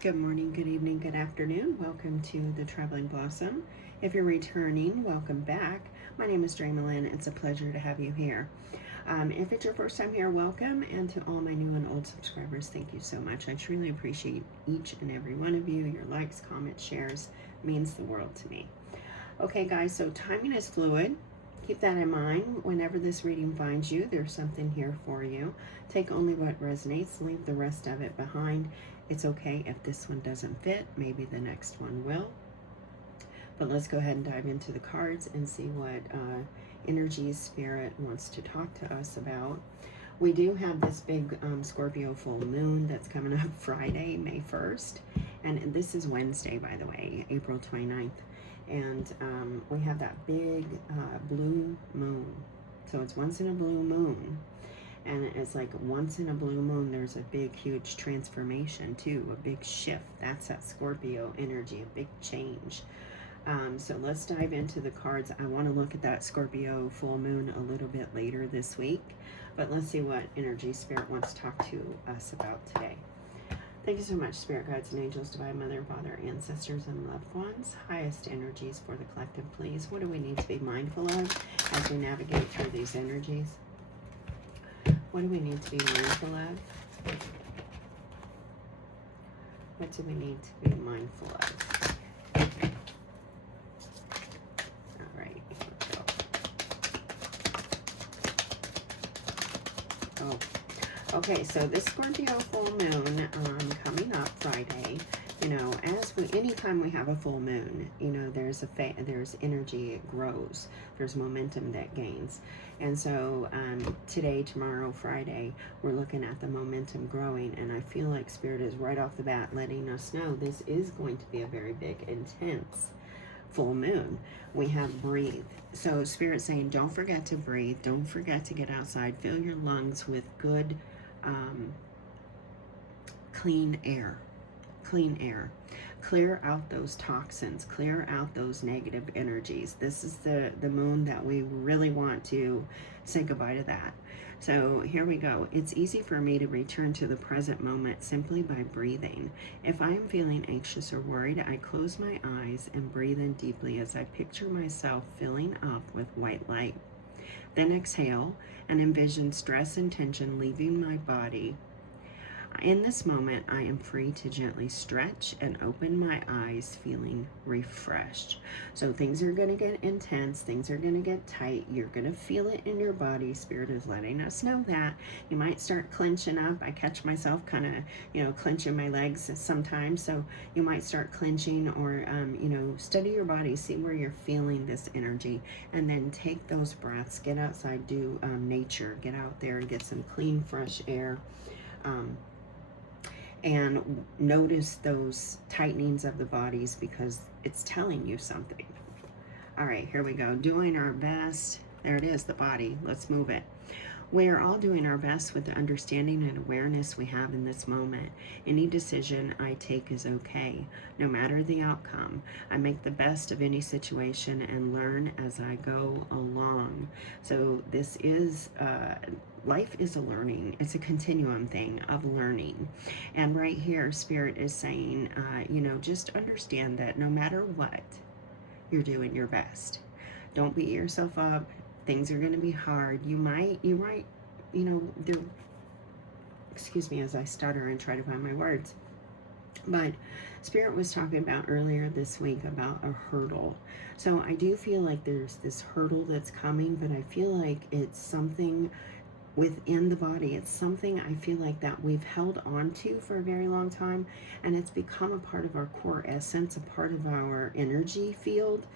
Good morning, good evening, good afternoon. Welcome to the Traveling Blossom. If you're returning, welcome back. My name is Dramalyn. It's a pleasure to have you here. If it's your first time here, welcome. And to all my new and old subscribers, thank you so much. I truly appreciate each and every one of you. Your likes, comments, shares means the world to me. Okay, guys, so timing is fluid. Keep that in mind. Whenever this reading finds you, there's something here for you. Take only what resonates, leave the rest of it behind. It's okay if this one doesn't fit. Maybe the next one will. But let's go ahead and dive into the cards and see what energy spirit wants to talk to us about. We do have this big Scorpio full moon that's coming up Friday, May 1st. And this is Wednesday, by the way, April 29th. And we have that big blue moon. So it's once in a blue moon. And it's like once in a blue moon, there's a big, huge transformation too, a big shift. That's that Scorpio energy, a big change. So let's dive into the cards. I want to look at that Scorpio full moon a little bit later this week. But let's see what energy spirit wants to talk to us about today. Thank you so much, Spirit Guides and Angels, Divine Mother, Father, Ancestors, and Loved Ones. Highest energies for the collective, please. What do we need to be mindful of as we navigate through these energies? What do we need to be mindful of? What do we need to be mindful of? All right, here we go. Oh. Okay, so this Scorpio full moon coming up Friday, you know, anytime we have a full moon, you know, there's energy, it grows, there's momentum that gains. And so today, tomorrow, Friday, we're looking at the momentum growing, and I feel like Spirit is right off the bat letting us know this is going to be a very big, intense full moon. We have breathe. So Spirit saying, don't forget to breathe, don't forget to get outside, fill your lungs with good clean air. Clear out those toxins, clear out those negative energies. This is the moon that we really want to say goodbye to that. So here we go. It's easy for me to return to the present moment simply by breathing. If I am feeling anxious or worried, I close my eyes and breathe in deeply as I picture myself filling up with white light. Then exhale and envision stress and tension leaving my body. In this moment, I am free to gently stretch and open my eyes, feeling refreshed. So things are going to get intense. Things are going to get tight. You're going to feel it in your body. Spirit is letting us know that. You might start clenching up. I catch myself kind of, you know, clenching my legs sometimes. So you might start clenching or, you know, study your body. See where you're feeling this energy. And then take those breaths. Get outside. Do nature. Get out there and get some clean, fresh air. And notice those tightenings of the bodies because it's telling you something. All right, here we go. Doing our best. There it is, the body. Let's move it. We are all doing our best with the understanding and awareness we have in this moment. Any decision I take is okay, no matter the outcome. I make the best of any situation and learn as I go along. So this is, life is a learning. It's a continuum thing of learning. And right here, Spirit is saying, you know, just understand that no matter what, you're doing your best. Don't beat yourself up. Things are going to be hard. You might, you know, excuse me as I stutter and try to find my words. But Spirit was talking about earlier this week about a hurdle. So I do feel like there's this hurdle that's coming, but I feel like it's something within the body. It's something I feel like that we've held on to for a very long time, and it's become a part of our core essence, a part of our energy field.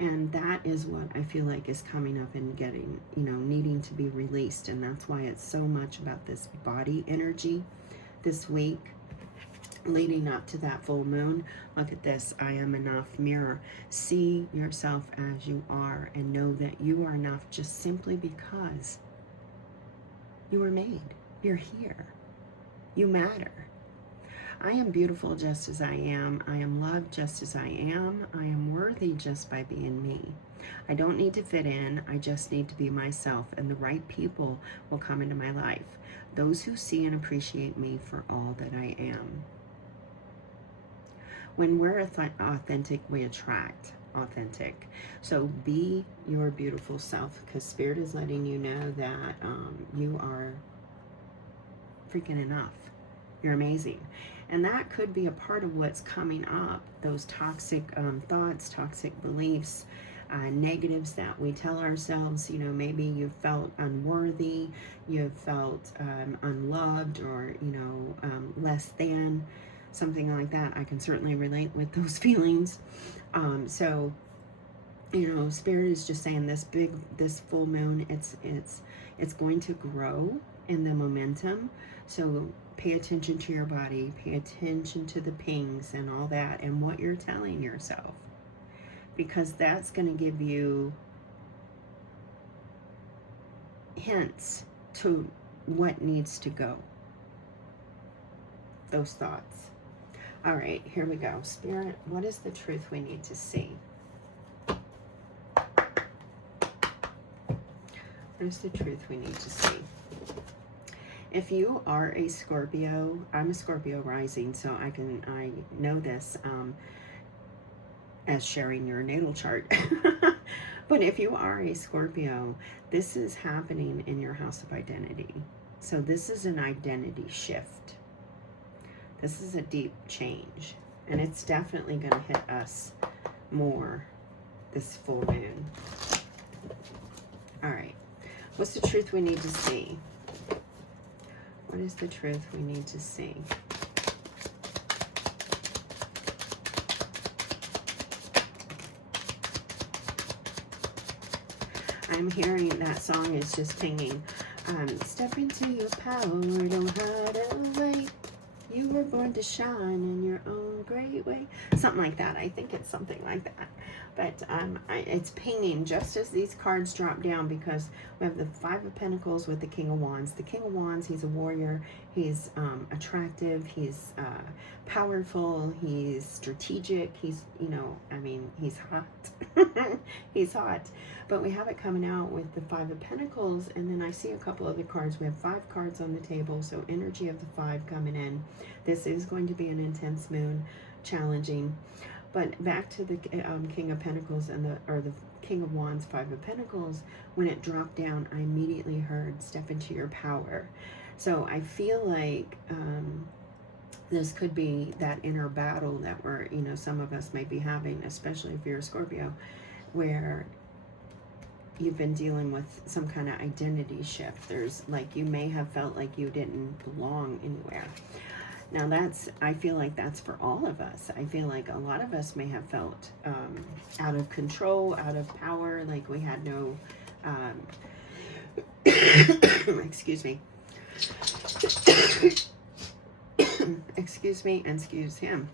And that is what I feel like is coming up and getting, you know, needing to be released. And that's why it's so much about this body energy this week leading up to that full moon. Look at this. I am enough mirror. See yourself as you are and know that you are enough just simply because you were made. You're here. You matter. I am beautiful just as I am. I am loved just as I am. I am worthy just by being me. I don't need to fit in. I just need to be myself, and the right people will come into my life. Those who see and appreciate me for all that I am. When we're authentic, we attract authentic. So be your beautiful self, because Spirit is letting you know that you are freaking enough. You're amazing. And that could be a part of what's coming up, those toxic thoughts, toxic beliefs, negatives that we tell ourselves. You know, maybe you felt unworthy, you felt unloved, or, you know, less than, something like that. I can certainly relate with those feelings. So, you know, Spirit is just saying this full moon, it's going to grow in the momentum. So pay attention to your body, pay attention to the pings and all that, and what you're telling yourself, because that's going to give you hints to what needs to go, those thoughts. All right, here we go. Spirit, what is the truth we need to see? What is the truth we need to see? If you are a Scorpio, I'm a Scorpio rising, so I know this as sharing your natal chart. But if you are a Scorpio, this is happening in your house of identity. So this is an identity shift. This is a deep change, and it's definitely going to hit us more this full moon. All right, what's the truth we need to see? What is the truth we need to see? I'm hearing that song is just pinging. Step into your power, don't hide away. You were born to shine in your own great way. Something like that. I think it's something like that. But it's pinging just as these cards drop down, because we have the Five of Pentacles with the King of Wands. The King of Wands, he's a warrior. He's attractive. He's powerful. He's strategic. He's, you know, I mean, he's hot. He's hot. But we have it coming out with the Five of Pentacles, and then I see a couple other cards. We have 5 cards on the table, so energy of the 5 coming in. This is going to be an intense moon, challenging. But back to the King of Pentacles and the King of Wands, Five of Pentacles. When it dropped down, I immediately heard step into your power. So I feel like this could be that inner battle that we're, you know, some of us might be having, especially if you're a Scorpio, where you've been dealing with some kind of identity shift. There's like, you may have felt like you didn't belong anywhere. Now I feel like that's for all of us. I feel like a lot of us may have felt out of control, out of power, like we had no, excuse me, excuse me, and excuse him.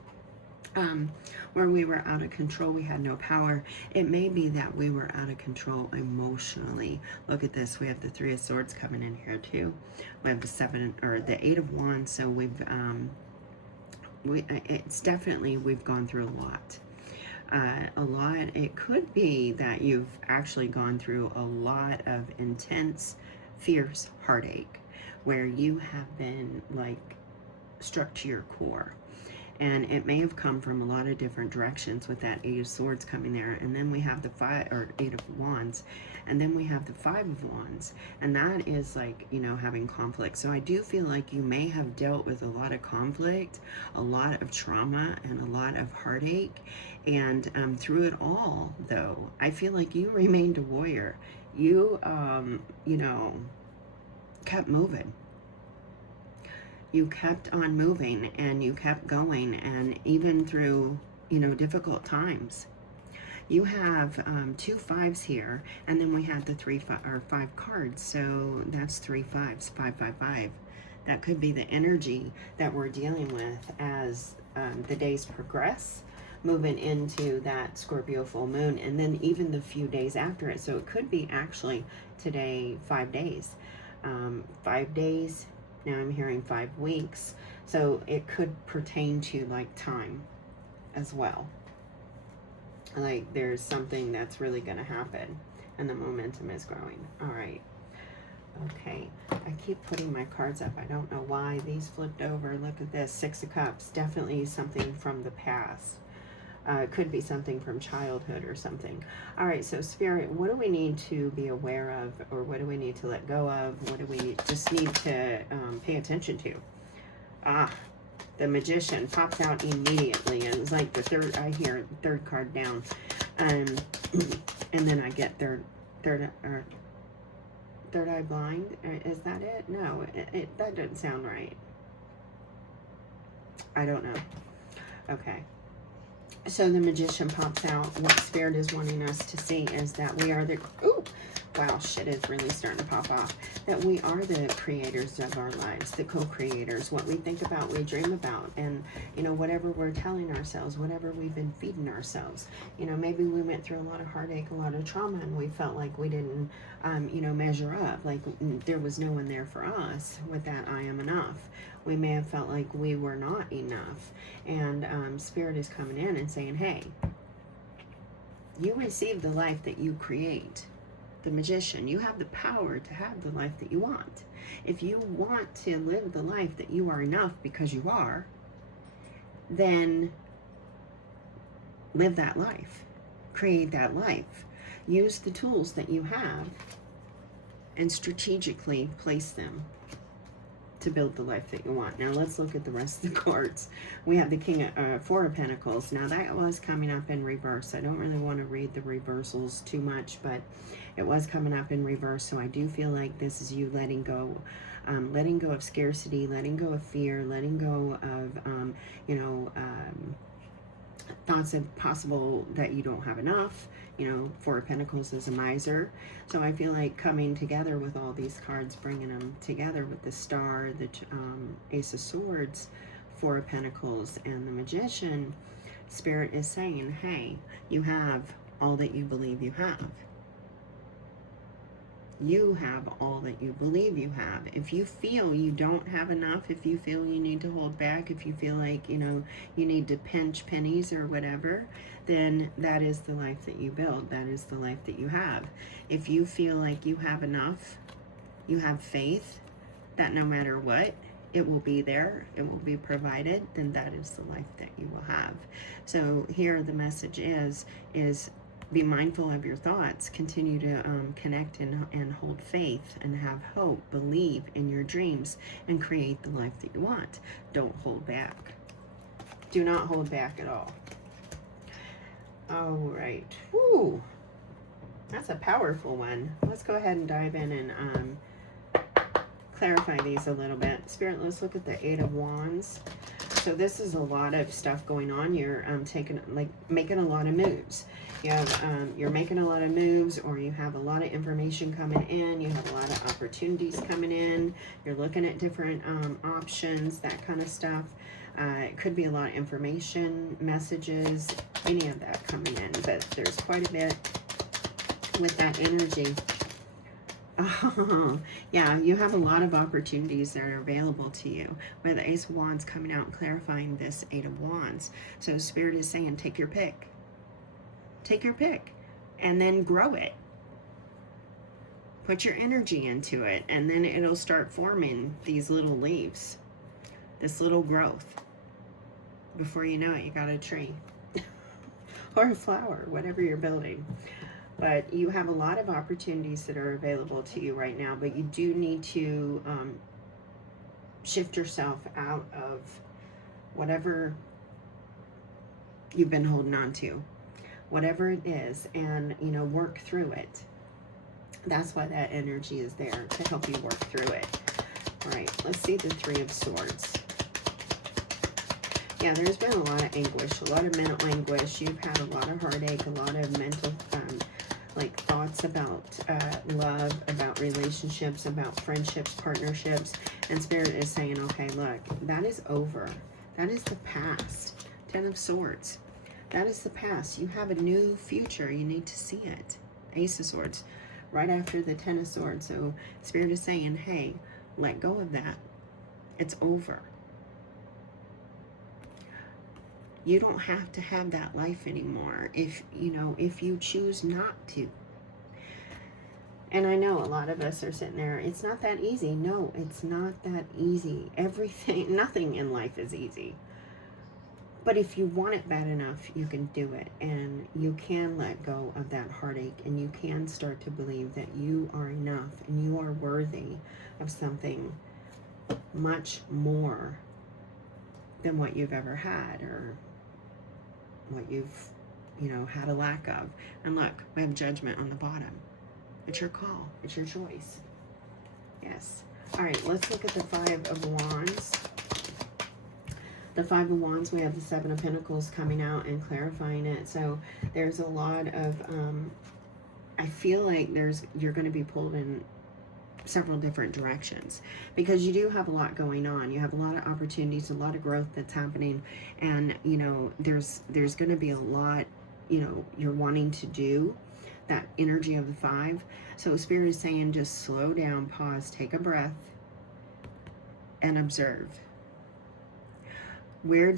Where we were out of control, we had no power. It may be that we were out of control emotionally. Look at this. We have the Three of Swords coming in here too. We have the Eight of Wands. So it's definitely, we've gone through a lot. It could be that you've actually gone through a lot of intense, fierce heartache, where you have been like struck to your core. And it may have come from a lot of different directions with that Eight of Swords coming there. And then we have the Eight of Wands. And then we have the Five of Wands. And that is like, you know, having conflict. So I do feel like you may have dealt with a lot of conflict, a lot of trauma, and a lot of heartache. And through it all, though, I feel like you remained a warrior. You, you know, kept moving. You kept on moving, and you kept going, and even through, you know, difficult times. You have 2 5s here, and then we have the 5 cards, so that's 3 5s, 5 5 5. That could be the energy that we're dealing with as the days progress, moving into that Scorpio full moon, and then even the few days after it. So it could be actually today 5 days, 5 days. Now I'm hearing 5 weeks. So it could pertain to like time as well. Like there's something that's really going to happen, and the momentum is growing. All right. Okay, I keep putting my cards up. I don't know why. These flipped over. Look at this. Six of Cups. Definitely something from the past. It could be something from childhood or something. All right, so Spirit, what do we need to be aware of, or what do we need to let go of? What do we just need to pay attention to? Ah, the Magician pops out immediately, and it's like the third, I hear third card down. And then I get third eye blind. Is that it? No, that doesn't sound right. I don't know. Okay. So the Magician pops out. What Spirit is wanting us to see is that we are the... Ooh! Wow, shit is really starting to pop off. That we are the creators of our lives, the co-creators. What we think about, we dream about. And, you know, whatever we're telling ourselves, whatever we've been feeding ourselves. You know, maybe we went through a lot of heartache, a lot of trauma, and we felt like we didn't, you know, measure up. Like there was no one there for us with that I am enough. We may have felt like we were not enough. And Spirit is coming in and saying, hey, you receive the life that you create. The Magician, you have the power to have the life that you want. If you want to live the life that you are enough because you are, then live that life. Create that life. Use the tools that you have and strategically place them to build the life that you want. Now let's look at the rest of the cards. We have the King of Four of Pentacles. Now that was coming up in reverse. I don't really want to read the reversals too much, but it was coming up in reverse. So I do feel like this is you letting go of scarcity, letting go of fear, letting go of, you know, thoughts of possible that you don't have enough. You know, Four of Pentacles is a miser. So I feel like coming together with all these cards, bringing them together with the Star, the Ace of Swords, Four of Pentacles, and the Magician, Spirit is saying, hey, you have all that you believe you have. You have all that you believe you have. If you feel you don't have enough, if you feel you need to hold back, if you feel like, you know, you need to pinch pennies or whatever, then that is the life that you build. That is the life that you have. If you feel like you have enough, you have faith that no matter what, it will be there, it will be provided, then that is the life that you will have. So here the message is be mindful of your thoughts, continue to connect and hold faith and have hope, believe in your dreams, and create the life that you want. Don't hold back. Do not hold back at all. All right. Woo! That's a powerful one. Let's go ahead and dive in and clarify these a little bit. Spirit, let's look at the Eight of Wands. So this is a lot of stuff going on. You're making a lot of moves. You have you're making a lot of moves, or you have a lot of information coming in. You have a lot of opportunities coming in. You're looking at different options, that kind of stuff. It could be a lot of information, messages, any of that coming in. But there's quite a bit with that energy. Oh, yeah, you have a lot of opportunities that are available to you. With the Ace of Wands coming out and clarifying this Eight of Wands. So Spirit is saying, take your pick. Take your pick. And then grow it. Put your energy into it. And then it'll start forming these little leaves. This little growth. Before you know it, you got a tree. Or a flower, whatever you're building. But you have a lot of opportunities that are available to you right now, but you do need to shift yourself out of whatever you've been holding on to, whatever it is, and, you know, work through it. That's why that energy is there, to help you work through it. All right, let's see the Three of Swords. Yeah, there's been a lot of anguish, a lot of mental anguish. You've had a lot of heartache, a lot of mental like thoughts about love, about relationships, about friendships, partnerships. And Spirit is saying, okay, look, that is over. That is the past. Ten of Swords. That is the past. You have a new future. You need to see it. Ace of Swords. Right after the Ten of Swords. So Spirit is saying, hey, let go of that. It's over. You don't have to have that life anymore if you choose not to. And I know a lot of us are sitting there, it's not that easy. No, it's not that easy. Everything, nothing in life is easy. But if you want it bad enough, you can do it. And you can let go of that heartache. And you can start to believe that you are enough. And you are worthy of something much more than what you've ever had. Or what you've, had a lack of. And look, we have judgment on the bottom. It's your call. It's your choice. Yes. All right, let's look at the Five of Wands. The Five of Wands, we have the Seven of Pentacles coming out and clarifying it. So there's a lot of, I feel like you're going to be pulled in several different directions, because you do have a lot going on. You have a lot of opportunities, a lot of growth that's happening, and there's going to be a lot you're wanting to do, that energy of the five. So Spirit is saying, just slow down, pause, take a breath, and observe. Where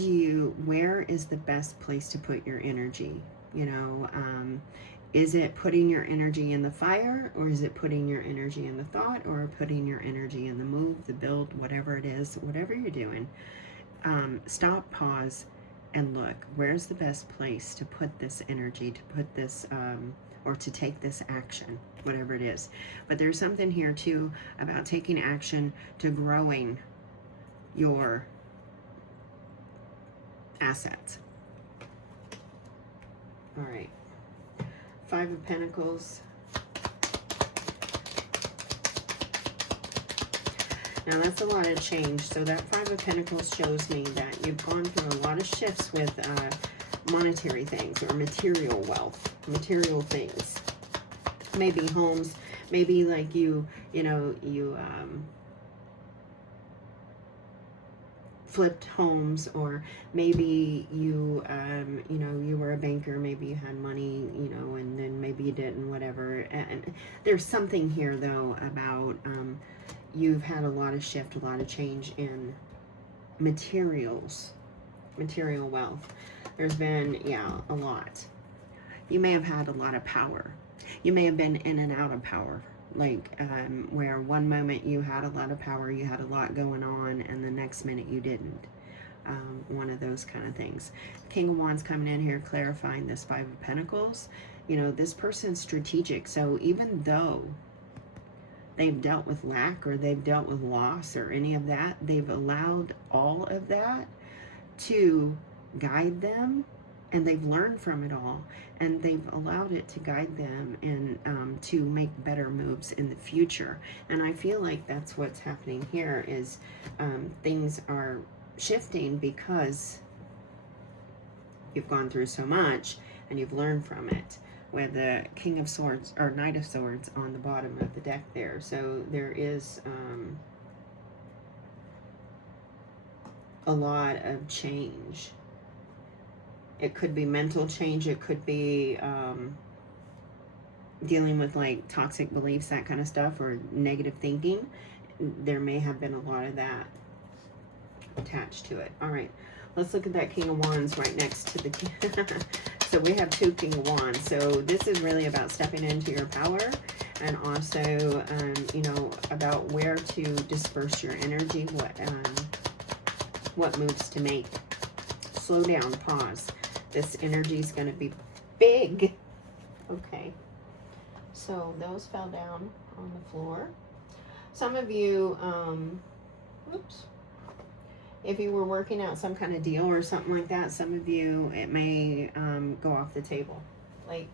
is the best place to put your energy? Is it putting your energy in the fire, or is it putting your energy in the thought, or putting your energy in the move, the build, whatever it is, whatever you're doing? Stop, pause, and look. Where's the best place to put this energy, to put this, or to take this action, whatever it is. But there's something here too about taking action to growing your assets. All right. Five of Pentacles. Now that's a lot of change. So that Five of Pentacles shows me that you've gone through a lot of shifts with monetary things, or material wealth, material things. Maybe homes, maybe like you flipped homes, or maybe you were a banker, maybe you had money, and then maybe you didn't, whatever. And there's something here though about you've had a lot of shift, a lot of change in materials, material wealth. There's been, a lot. You may have had a lot of power. You may have been in and out of power. Like, where one moment you had a lot of power, you had a lot going on, and the next minute you didn't. One of those kind of things. King of Wands coming in here, clarifying this Five of Pentacles. This person's strategic. So even though they've dealt with lack, or they've dealt with loss, or any of that, they've allowed all of that to guide them, and they've learned from it all, and they've allowed it to guide them and to make better moves in the future. And I feel like that's what's happening here, is things are shifting because you've gone through so much and you've learned from it. With the King of Swords, or Knight of Swords, on the bottom of the deck there. So there is a lot of change. It could be mental change. It could be dealing with like toxic beliefs, that kind of stuff, or negative thinking. There may have been a lot of that attached to it. All right, let's look at that King of Wands right next to the King. So we have two King of Wands. So this is really about stepping into your power, and also, about where to disperse your energy, what moves to make. Slow down, pause. This energy is going to be big. Okay. So those fell down on the floor. Some of you, if you were working out some kind of deal or something like that, some of you, it may go off the table. Like,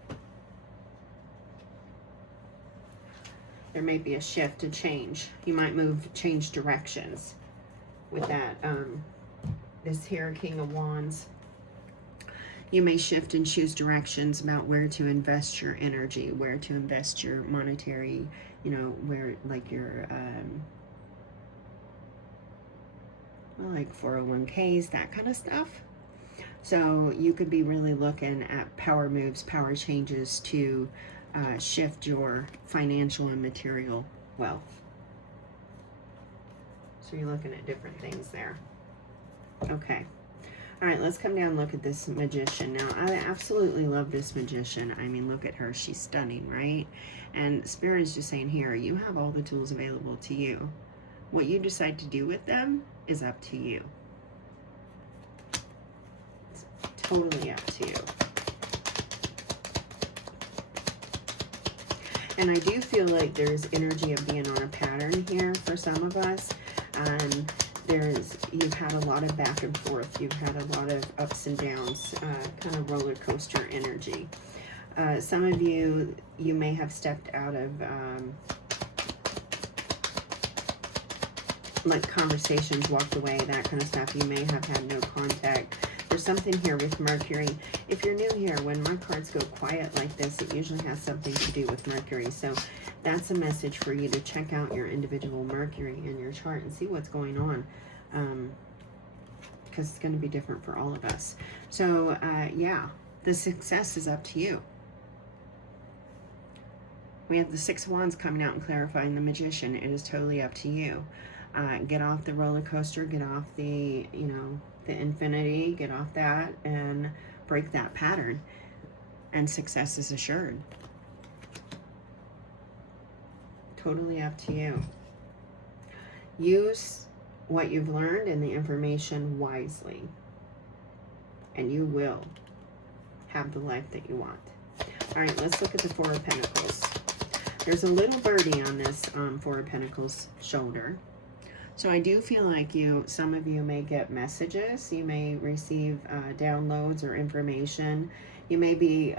there may be a shift, a change. You might change directions with that, this here King of Wands. You may shift and choose directions about where to invest your energy, where to invest your monetary, where, like, your, like 401ks, that kind of stuff. So you could be really looking at power moves, power changes to shift your financial and material wealth. So you're looking at different things there. Okay. All right, let's come down and look at this Magician. Now, I absolutely love this Magician. I mean, look at her. She's stunning, right? And Spirit is just saying here, you have all the tools available to you. What you decide to do with them is up to you. It's totally up to you. And I do feel like there's energy of being on a pattern here for some of us. You've had a lot of back and forth. You've had a lot of ups and downs, kind of roller coaster energy. Some of you may have stepped out of like conversations, walked away, that kind of stuff. You may have had no contact. There's something here with Mercury. If you're new here, when my cards go quiet like this, it usually has something to do with Mercury. So that's a message for you to check out your individual Mercury in your chart and see what's going on. Because it's going to be different for all of us. So, yeah, the success is up to you. We have the Six of Wands coming out and clarifying the Magician. It is totally up to you. Get off the roller coaster, get off the, the infinity, get off that and break that pattern. And success is assured. Totally up to you. Use what you've learned and the information wisely, and you will have the life that you want. All right, let's look at the Four of Pentacles. There's a little birdie on this Four of Pentacles shoulder. So I do feel like some of you may get messages. You may receive downloads or information. You may be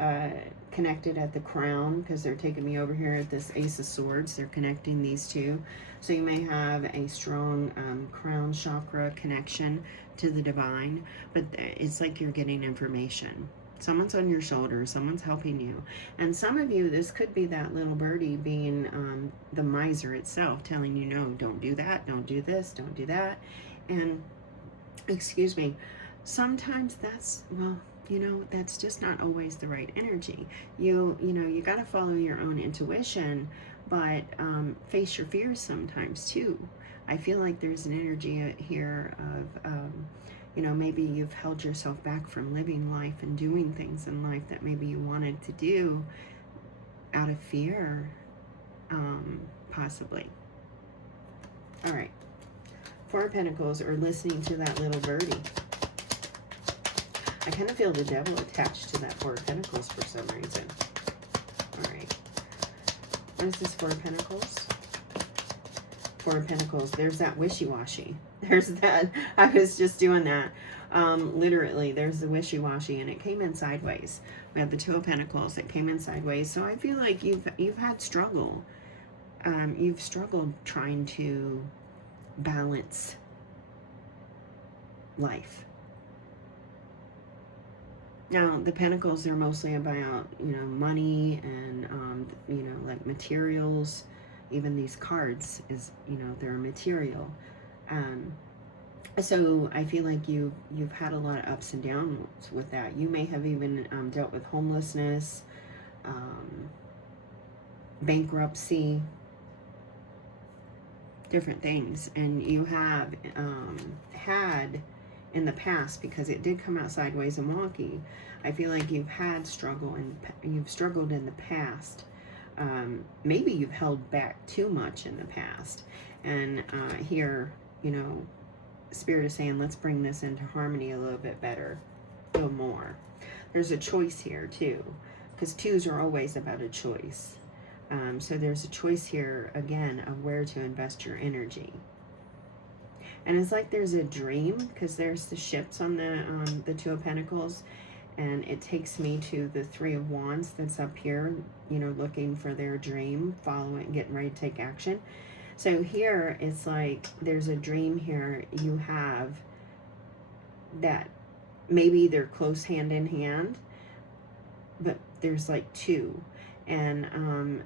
connected at the crown, because they're taking me over here at this Ace of Swords. They're connecting these two. So you may have a strong crown chakra connection to the divine, but it's like you're getting information. Someone's on your shoulder, someone's helping you. And some of you, this could be that little birdie being the miser itself, telling you, no, don't do that, don't do this, don't do that. And, excuse me, sometimes that's, well, that's just not always the right energy. You got to follow your own intuition, but face your fears sometimes too. I feel like there's an energy here of, maybe you've held yourself back from living life and doing things in life that maybe you wanted to do out of fear, possibly. All right. Four of Pentacles, or listening to that little birdie. I kind of feel the devil attached to that Four of Pentacles for some reason. All right. What is this Four of Pentacles? Four of Pentacles. There's that wishy-washy. There's that. I was just doing that. Literally, there's the wishy-washy, and it came in sideways. We have the Two of Pentacles. It came in sideways. So I feel like you've had struggle. You've struggled trying to balance life. Now, the Pentacles, they're mostly about, money and, like materials. Even these cards is, they're material. So I feel like you've had a lot of ups and downs with that. You may have even dealt with homelessness, bankruptcy, different things. And you have had in the past, because it did come out sideways and wonky, I feel like you've had struggle and you've struggled in the past. Maybe you've held back too much in the past. And here, Spirit is saying, let's bring this into harmony a little bit better, a little more. There's a choice here too, because twos are always about a choice. So there's a choice here, again, of where to invest your energy. And it's like there's a dream, because there's the ships on the Two of Pentacles, and it takes me to the Three of Wands that's up here, looking for their dream, following, getting ready to take action. So here, it's like there's a dream here you have that maybe they're close hand in hand, but there's like two, and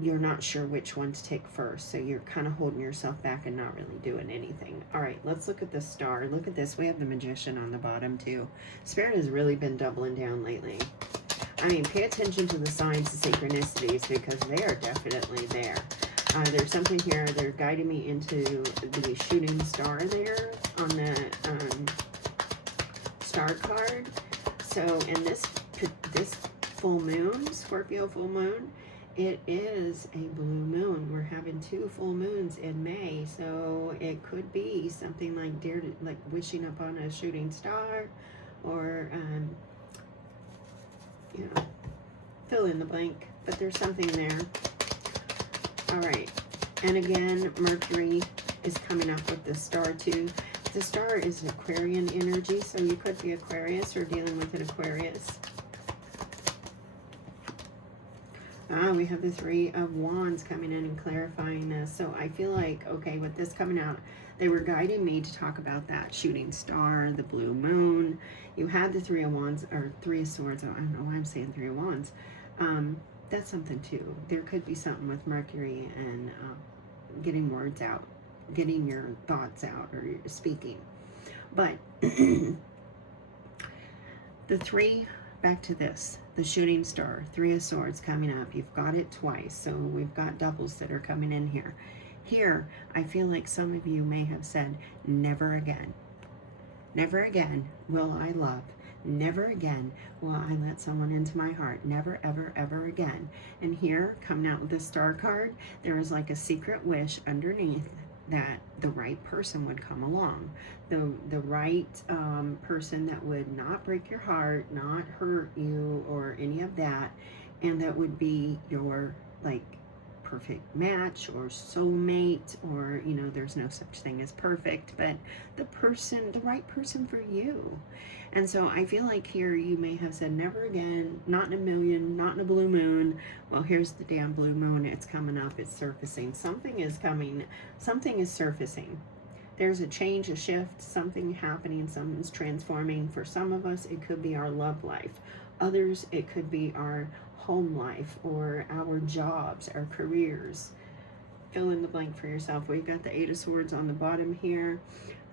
you're not sure which one to take first. So you're kind of holding yourself back and not really doing anything. All right, let's look at the star. Look at this. We have the Magician on the bottom too. Spirit has really been doubling down lately. I mean, pay attention to the signs of synchronicities, because they are definitely there. There's something here. They're guiding me into the shooting star there on the Star card. So in this full moon, Scorpio full moon, it is a blue moon. We're having 2 full moons in May, so it could be something like like wishing upon a shooting star, or you know, fill in the blank. But there's something there. All right, and again, Mercury is coming up with the star too. The star is Aquarian energy, so you could be Aquarius or dealing with an Aquarius. We have the 3 of Wands coming in and clarifying this. So I feel like, okay, with this coming out, they were guiding me to talk about that shooting star, the blue moon. You had the 3 of Wands, or 3 of Swords. I don't know why I'm saying 3 of Wands. That's something too. There could be something with Mercury and getting words out, getting your thoughts out, or speaking. But the 3, back to this, the shooting star, 3 of Swords coming up. You've got it twice, so we've got doubles that are coming in here. Here, I feel like some of you may have said, never again. Never again will I love. Never again will I let someone into my heart. Never, ever, ever again. And here, coming out with the star card, there is like a secret wish underneath that the right person would come along. The right person that would not break your heart, not hurt you or any of that, and that would be your like perfect match or soulmate, or you know, there's no such thing as perfect, but the right person for you. And so I feel like here you may have said never again, not in a million, not in a blue moon. Well, here's the damn blue moon. It's coming up, it's surfacing. Something is coming, something is surfacing. There's a change, a shift, something happening, something's transforming. For some of us, it could be our love life. Others, it could be our home life or our jobs, our careers. Fill in the blank for yourself. We've got the 8 of Swords on the bottom here.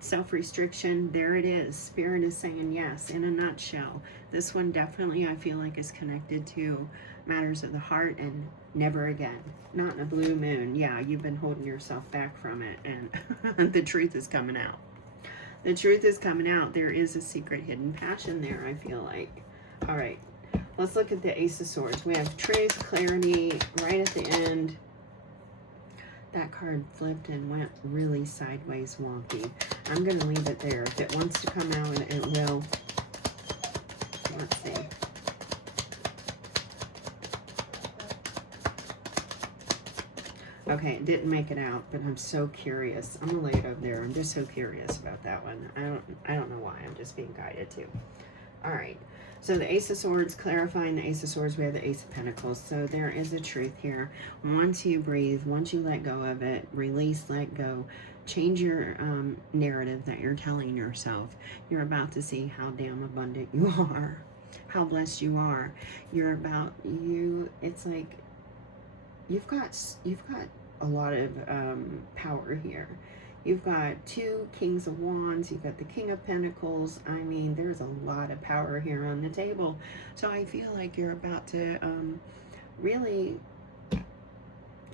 Self-restriction, there it is. Spirit is saying yes, in a nutshell. This one definitely, I feel like, is connected to matters of the heart and never again. Not in a blue moon. Yeah, you've been holding yourself back from it, and the truth is coming out. The truth is coming out. There is a secret hidden passion there, I feel like. All right, let's look at the Ace of Swords. We have truth, clarity, right at the end. That card flipped and went really sideways wonky. I'm going to leave it there. If it wants to come out, it will. Let's see. Okay, it didn't make it out, but I'm so curious. I'm going to lay it over there. I'm just so curious about that one. I don't know why. I'm just being guided to. All right. So the Ace of Swords, clarifying the Ace of Swords, we have the Ace of Pentacles. So there is a truth here. Once you breathe, once you let go of it, release, let go, change your narrative that you're telling yourself. You're about to see how damn abundant you are, how blessed you are. You're about, it's like, you've got a lot of power here. You've got 2 Kings of Wands. You've got the King of Pentacles. I mean, there's a lot of power here on the table. So I feel like you're about to really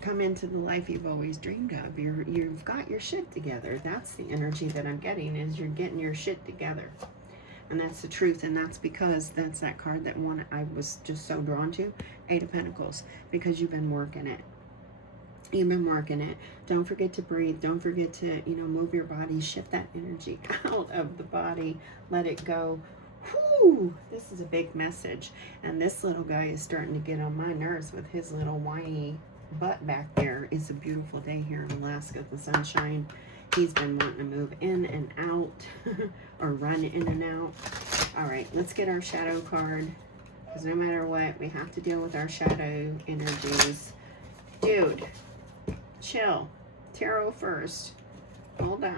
come into the life you've always dreamed of. You've got your shit together. That's the energy that I'm getting, is you're getting your shit together. And that's the truth. And that's because that's that card that I was just so drawn to, 8 of Pentacles, because you've been working it. You've been working it. Don't forget to breathe. Don't forget to, move your body. Shift that energy out of the body. Let it go. Whew, this is a big message. And this little guy is starting to get on my nerves with his little whiny butt back there. It's a beautiful day here in Alaska, the sunshine. He's been wanting to move in and out or run in and out. All right, let's get our shadow card, because no matter what, we have to deal with our shadow energies. Dude, chill. Tarot first. Hold on.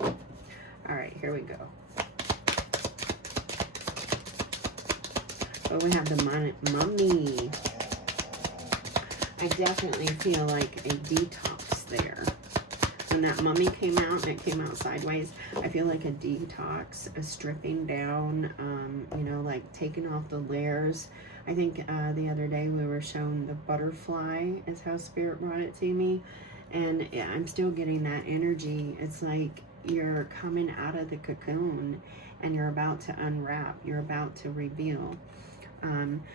All right, here we go. Oh, we have the mummy. I definitely feel like a detox there. When that mummy came out and it came out sideways, I feel like a detox, a stripping down, like taking off the layers. I think the other day we were shown the butterfly is how Spirit brought it to me. And I'm still getting that energy. It's like you're coming out of the cocoon and you're about to unwrap. You're about to reveal.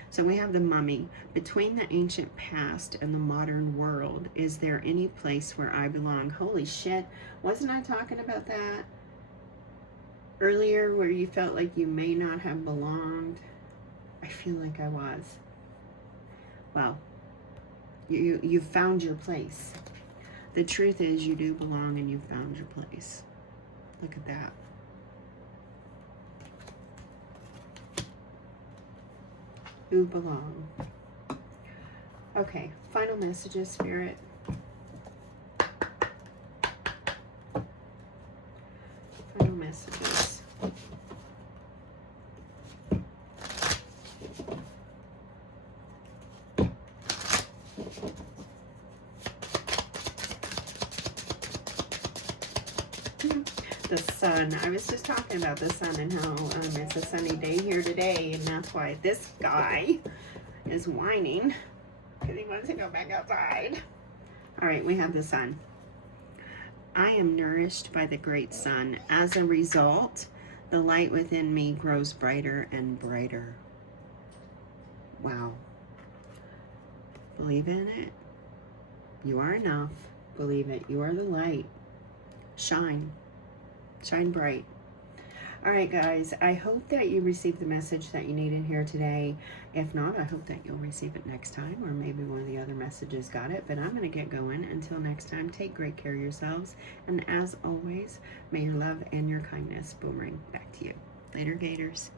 So we have the Mummy. Between the ancient past and the modern world, is there any place where I belong? Holy shit. Wasn't I talking about that earlier, where you felt like you may not have belonged? I feel like I was. Well, you found your place. The truth is, you do belong and you found your place. Look at that. You belong. Okay, final messages, Spirit. Final messages. The sun. I was just talking about the sun and how it's a sunny day here today, and that's why this guy is whining because he wants to go back outside. All right, we have the sun. I am nourished by the great sun. As a result, the light within me grows brighter and brighter. Wow. Believe in it. You are enough. Believe it. You are the light. Shine. Shine bright. All right, guys, I hope that you received the message that you needed here today. If not, I hope that you'll receive it next time, or maybe one of the other messages got it. But I'm going to get going. Until next time, take great care of yourselves. And as always, may your love and your kindness boomerang back to you. Later, Gators.